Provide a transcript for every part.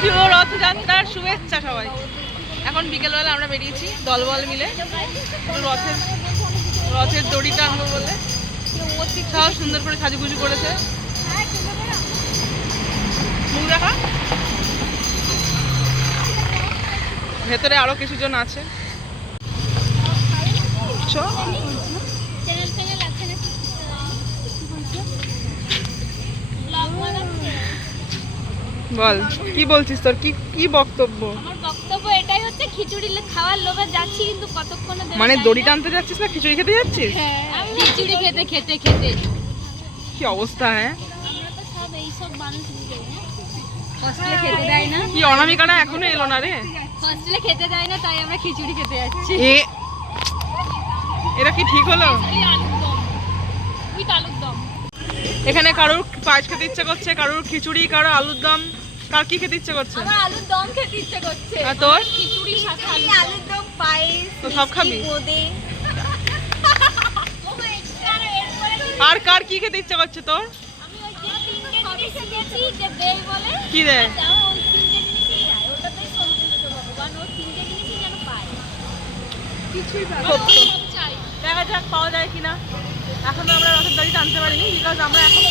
শুভ রথযাত্রার শুভেচ্ছা সবাই। এখন বিকেলবেলা আমরা বেরিয়েছি দলবল মিলে। রথের রথের দড়ি টানবো বলে। সব সুন্দর করে সাজুগুজু করেছে। মুখ দেখা ভেতরে আরও কিছু জন আছে। বল কি বলছিস তোর? কি কি বক্তব্য? আমার বক্তব্য এটাই হচ্ছে খিচুড়ি খাওয়ার লোভে যাচ্ছি কিন্তু কতক্ষণে মানে দড়ি টানতে যাচ্ছিস না খিচুড়ি খেতে যাচ্ছিস? হ্যাঁ খিচুড়ি খেতে খেতে খেতে। কি অবস্থা হ্যাঁ? আমরা তো সব এইসব মানুষ হস্টেলে খেতে দেয় না। কি অনামিকাটা এখনও এলো না রে? হস্টেলে খেতে দেয় না তাই আমরা খিচুড়ি খেতে যাচ্ছি। এ এটা কি ঠিক হলো? এখানে কারোর পায়েস খেতে ইচ্ছে করছে কারোর খিচুড়ি কারোর আলুর দম। কার কি খেতে ইচ্ছে করছে? আমার আলুর দম খেতে ইচ্ছে করছে। আর তোর? খিচুড়ি সাথে আলুর আলুর দম পায়েস তো সব খাবি? বোঁদে আর কার কি খেতে ইচ্ছে করছে তোর? আমি ওই যে তিনটে জিনিস দিয়েছি যে দেই বলে। কি চাই। দেখা যাক পাওয়া যায় কিনা। এখনও আমরা রথের দাড়ি টানতে পারিনি বিকজ আমরা এখন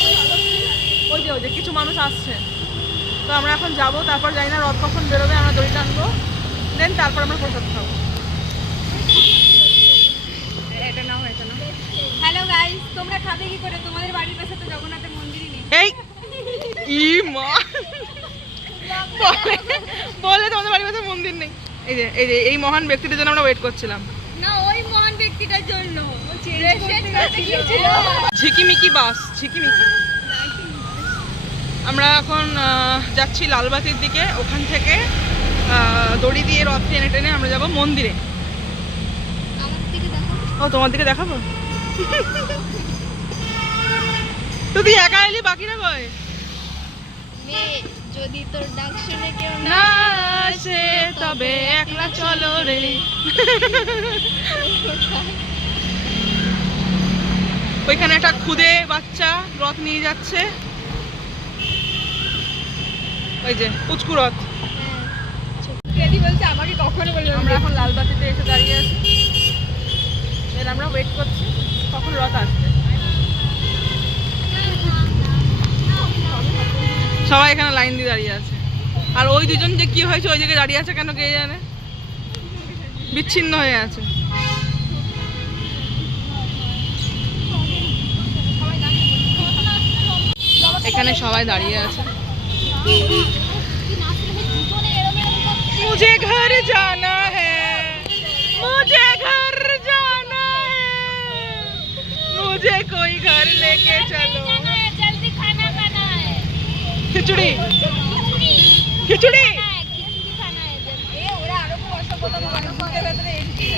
ওই যে ওই যে কিছু মানুষ আসছে। তো আমরা এখন যাব তারপর জানি না রথ কখন বেরোবে আমরা দড়ি টানবো। দেন তারপর আমরা প্রসাদ খাব। এটা নাও এটা নাও। হ্যালো গাইস তোমরা খাবে কি করে? তোমাদের বাড়ির পাশে তো জগন্নাথের মন্দিরই নেই। এই ই মা বলে বলে তোমাদের বাড়ির পাশে মন্দির নেই। এই যে এই যে এই মহান ব্যক্তিদের জন্য আমরা ওয়েট করছিলাম। না ওই মহান ব্যক্তিটার জন্য। ঝিকিমিকি বাস ঝিকিমিকি। আমরা এখন যাচ্ছি লালবাতির দিকে। ওখান থেকে দড়ি দিয়ে রথ টেনে টেনে আমরা যাব মন্দিরে। ও তোমার দিকে দেখাবো? তো তুই একা এলি বাকিরা কয় যদি তোর ডাক শুনে কেউ না আসে তবে একলা চলো রে। ওইখানে একটা খুদে বাচ্চা রথ নিয়ে যাচ্ছে। ওই যে পুচকু রথ রেডি বলছে আমাকে কখনো বলবে আমরা এখন লালবাতিতে এসে দাঁড়িয়ে আছি। এর আমরা ওয়েট করছি কখন রথ আসবে। সবাই এখানে লাইন দিয়ে দাঁড়িয়ে আছে। আর ওই দুজন যে কি হয়েছে ওই জায়গায় দাঁড়িয়ে আছে কেন কে জানে? বিচ্ছিন্ন হয়ে আছে। এখানে সবাই দাঁড়িয়ে আছে। मुझे घर जाना है मुझे घर जाना है मुझे कोई घर लेके चलो जल्दी खाना खाना है खिचड़ी खिचड़ी खिचड़ी खाना है खिचड़ी खाना है जल्दी এ ওরা আরো অসম্ভব মানুষের ভেতরে এন্ট্রি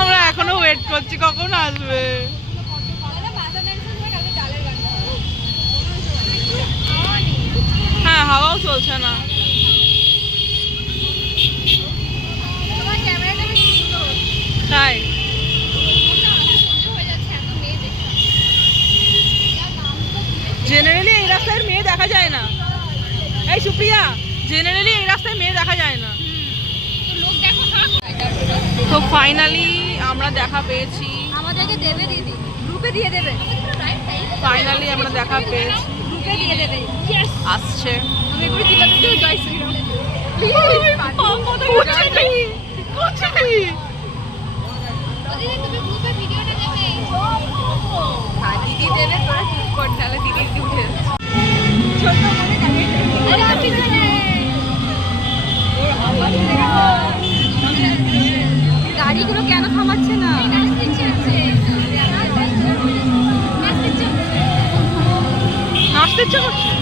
আমরা এখনো ওয়েট করছি কখন আসবে হ্যাঁ হাওয়াও চলছে না। তাই। জেনারেলি এই রাস্তায় মেয়ে দেখা যায় না। এই সুপ্রিয়া জেনারেলি এই রাস্তায় মেয়ে দেখা যায় না। তো ফাইনালি আমরা দেখা পেয়েছি। আমাদেরকে দেবে দিদি গ্রুপে দিয়ে দেবে। ফাইনালি আমরা দেখা পেয়েছি। আসছে। আমি একটু চিল্লাতে চাই জয় শ্রীরাম কুচি কুচি দিদি তুমি গ্রুপে ভিডিওটা দেবে তোরা চুপ কর তাহলে দিদি উঠে ছোট মনে জানিয়ে আরে পিছনে গাড়িগুলো কেন থামাচ্ছে? নাচতে ইচ্ছে করছে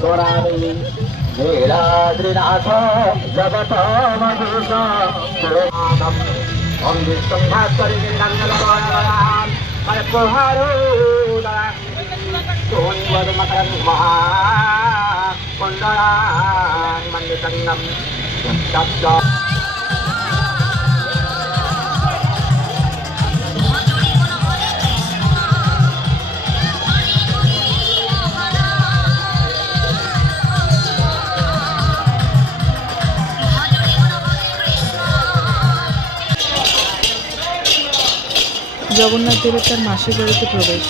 সোনামি নীলাদ্রিনাথ জগত মধুষ পুরমাদম অম বিশ্বঙ্ঘাত্তরি গঙ্গলবাম জগন্নাথ দেবের তার মাসির বাড়িতে প্রবেশ।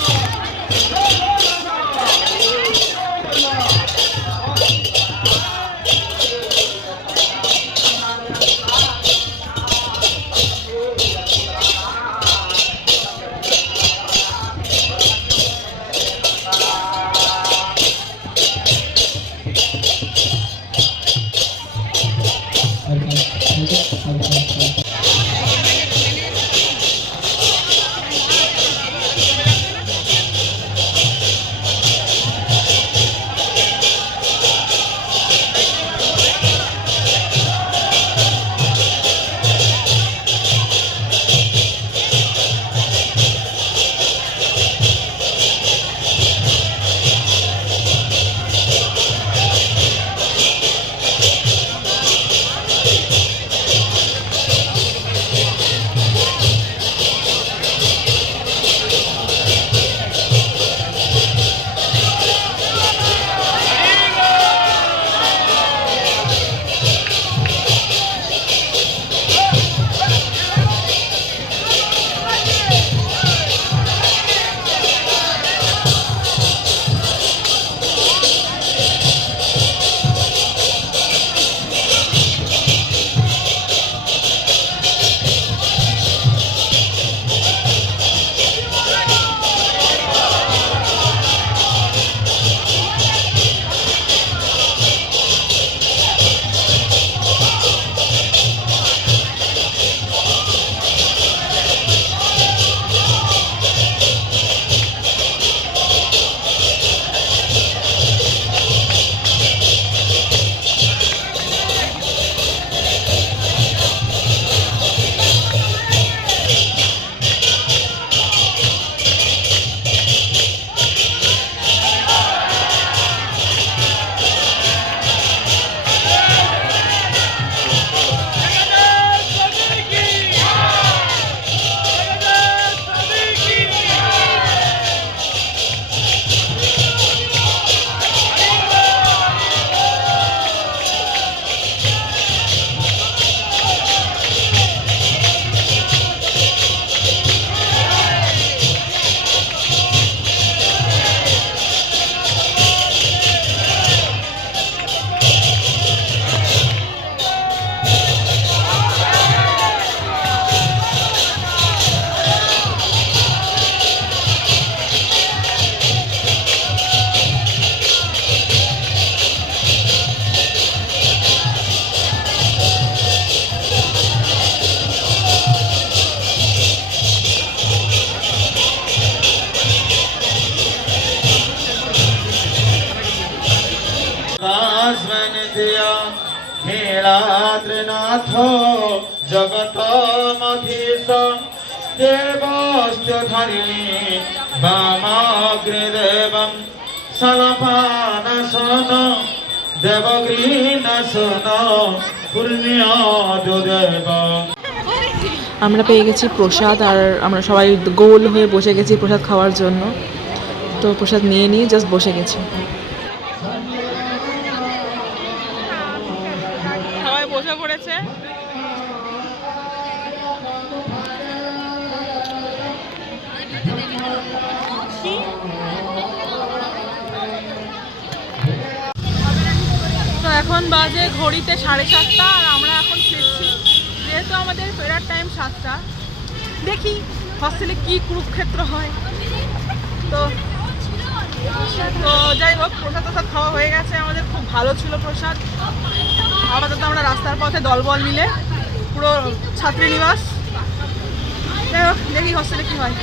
নীলাদ্রনাথ জগত মধীশ দেবস্ত ধরিণী দেবগ্রীনসন পুণ্যদেব আমরা পেয়ে গেছি প্রসাদ আর আমরা সবাই গোল হয়ে বসে গেছি প্রসাদ খাওয়ার জন্য। তো প্রসাদ নিয়ে নিয়ে জাস্ট বসে গেছি সবাই বসে পড়েছে তো এখন বাজে ঘড়িতে সাড়ে সাতটা আর আমরা এখন ফিরছি, যেহেতু আমাদের ফেরার টাইম সাতটা। দেখি হস্টেলে কি কুরুক্ষেত্র হয়। তো তো যাই হোক, প্রসাদ প্রসাদ খাওয়া হয়ে গেছে। আমাদের খুব ভালো ছিল প্রসাদ। আপাতত আমরা রাস্তার পথে দলবল মিলে পুরো ছাত্রীনিবাস। যাই হোক, দেখি হোস্টেলে কি হয়।